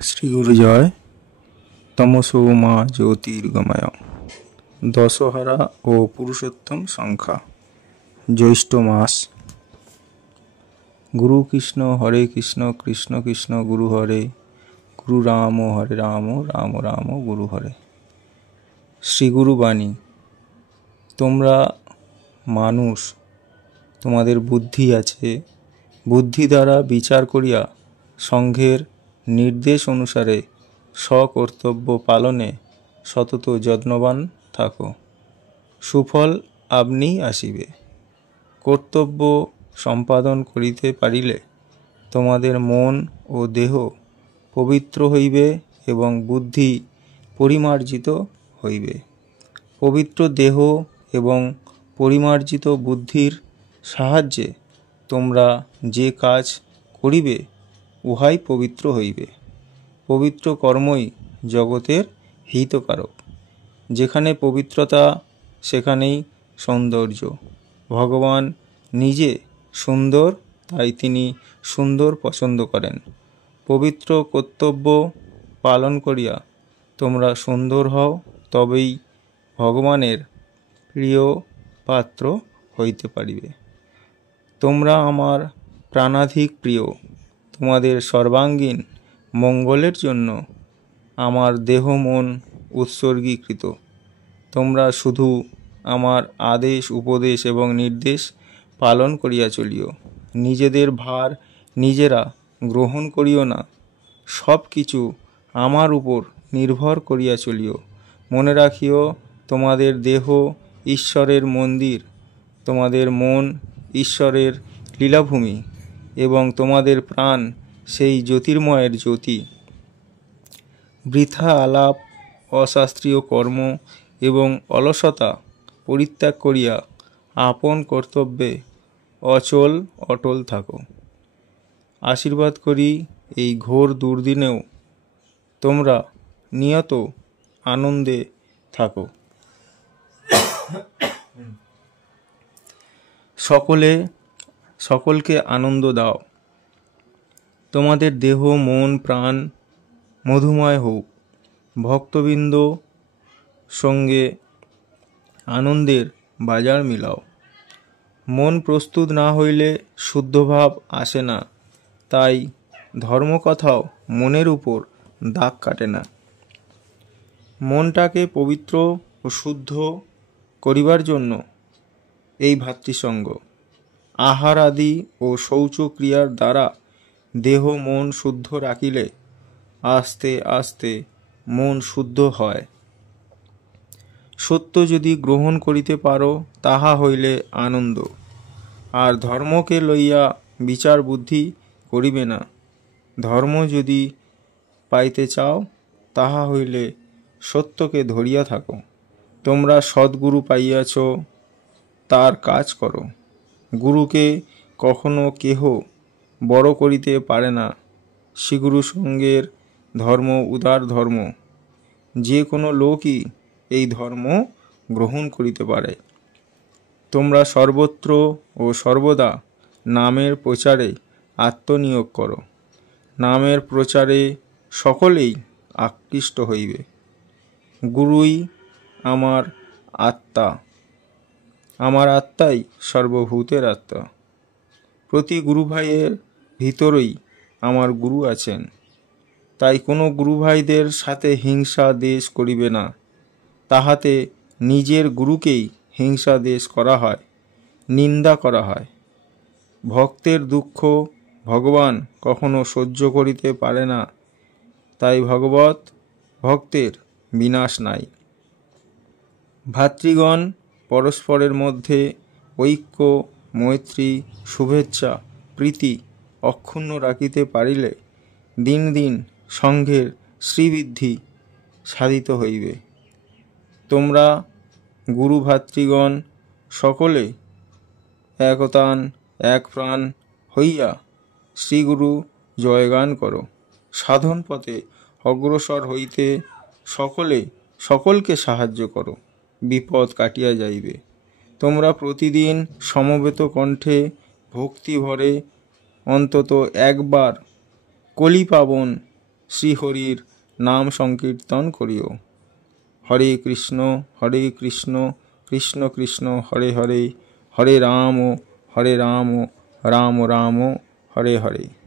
শ্রী গুরু জয়। তমসো মা জ্যোতির্গময়। দশহরা ও পুরুষোত্তম সংখ্যা। জ্যৈষ্ঠ মাস। গুরু কৃষ্ণ হরে কৃষ্ণ কৃষ্ণ কৃষ্ণ গুরু হরে, গুরু রাম হরে রাম রাম রাম গুরু হরে। শ্রীগুরু বাণী। তোমরা মানুষ, তোমাদের বুদ্ধি আছে, বুদ্ধি দ্বারা বিচার করিয়া সংঘের নির্দেশ অনুসারে স্বকর্তব্য পালনে সতত যত্নবান থাকো, সুফল আপনি আসিবে। কর্তব্য সম্পাদন করিতে পারিলে তোমাদের মন ও দেহ পবিত্র হইবে এবং বুদ্ধি পরিমার্জিত হইবে। পবিত্র দেহ এবং পরিমার্জিত বুদ্ধির সাহায্যে তোমরা যে কাজ করিবে উহাই পবিত্র হইবে। পবিত্র কর্মই জগতের হিতকারক। যেখানে পবিত্রতা সেখানেই সৌন্দর্য। ভগবান নিজে সুন্দর, তাই তিনি সুন্দর পছন্দ করেন। পবিত্র কর্তব্য পালন করিয়া তোমরা সুন্দর হও, তবেই ভগবানের প্রিয় পাত্র হইতে পারিবে। তোমরা আমার প্রাণাধিক প্রিয়। তোমাদের সর্বাঙ্গীন মঙ্গলের জন্য আমার দেহ মন উৎসর্গীকৃত। তোমরা শুধু আমার আদেশ উপদেশ এবং নির্দেশ পালন করিয়া চলিও। নিজেদের ভার নিজেরা গ্রহণ করিও না, সব কিছু আমার উপর নির্ভর করিয়া চলিও। মনে রাখিও, তোমাদের দেহ ঈশ্বরের মন্দির, তোমাদের মন ঈশ্বরের লীলাভূমি এবং তোমাদের প্রাণ সেই জ্যোতির্ময়ের জ্যোতি। বৃথা আলাপ, অশাস্ত্রীয় কর্ম এবং অলসতা পরিত্যাগ করিয়া আপন কর্তব্যে অটল থাকো। আশীর্বাদ করি, এই ঘোর দুর্দিনেও তোমরা নিয়ত আনন্দে থাকো। সকলকে আনন্দ দাও। তোমাদের দেহ মন প্রাণ মধুময় হোক। ভক্তবৃন্দ সঙ্গে আনন্দের বাজার মিলাও। মন প্রস্তুত না হইলে শুদ্ধভাব আসে না, তাই ধর্মকথাও মনের উপর দাগ কাটে না। মনটাকে পবিত্র ও শুদ্ধ করিবার জন্য এই ভাতৃসঙ্গ, আহার আদি ও শৌচক্রিয়ার দ্বারা দেহ মন শুদ্ধ রাখিলে আস্তে আস্তে মন শুদ্ধ হয়। সত্য যদি গ্রহণ করিতে পারো, তাহা হইলে আনন্দ। আর ধর্মকে লইয়া বিচার বুদ্ধি করিবে না। ধর্ম যদি পাইতে চাও, তাহা হইলে সত্যকে ধরিয়া থাকো। তোমরা সদ্গুরু পাইয়াছ, তার কাজ করো। গুরুকে কখনো কেহ বড় করিতে পারে না। শ্রীগুরু সঙ্গের ধর্ম উদার ধর্ম। যে কোনো লোকই এই ধর্ম গ্রহণ করিতে পারে। তোমরা সর্বত্র ও সর্বদা নামের প্রচারে আত্মনিয়োগ করো। নামের প্রচারে সকলেই আকৃষ্ট হইবে। গুরুই আমার আত্মা, আমার আত্মাই সর্বভূতের আত্মা। প্রতি গুরুভাইয়ের ভিতরেই আমার গুরু আছেন। তাই কোনো গুরুভাইদের সাথে হিংসা দেশ করিবে না। তাহাতে নিজের গুরুকেই হিংসা দেশ করা হয়, নিন্দা করা হয়। ভক্তের দুঃখ ভগবান কখনো সহ্য করিতে পারে না, তাই ভক্তের বিনাশ নাই। ভাতৃগণ পরস্পরের মধ্যে ঐক্য, মৈত্রী, শুভেচ্ছা, প্রীতি অক্ষুণ্ণ রাখিতে পারিলে দিন দিন সংঘের শ্রীবৃদ্ধি সাধিত হইবে। তোমরা গুরু ভাতৃগণ সকলে একতান এক প্রাণ হইয়া শ্রীগুরু জয়গান করো। সাধন পথে অগ্রসর হইতে সকলকে সাহায্য করো, বিপদ কাটিয়া যাইবে। তোমরা প্রতিদিন সমবেত কণ্ঠে ভক্তি ভরে অন্তত একবার কলি পাবন শ্রীহরির নাম সংকীর্তন করিও। হরে কৃষ্ণ কৃষ্ণ কৃষ্ণ হরে হরে, হরে রাম রাম রাম হরে হরে।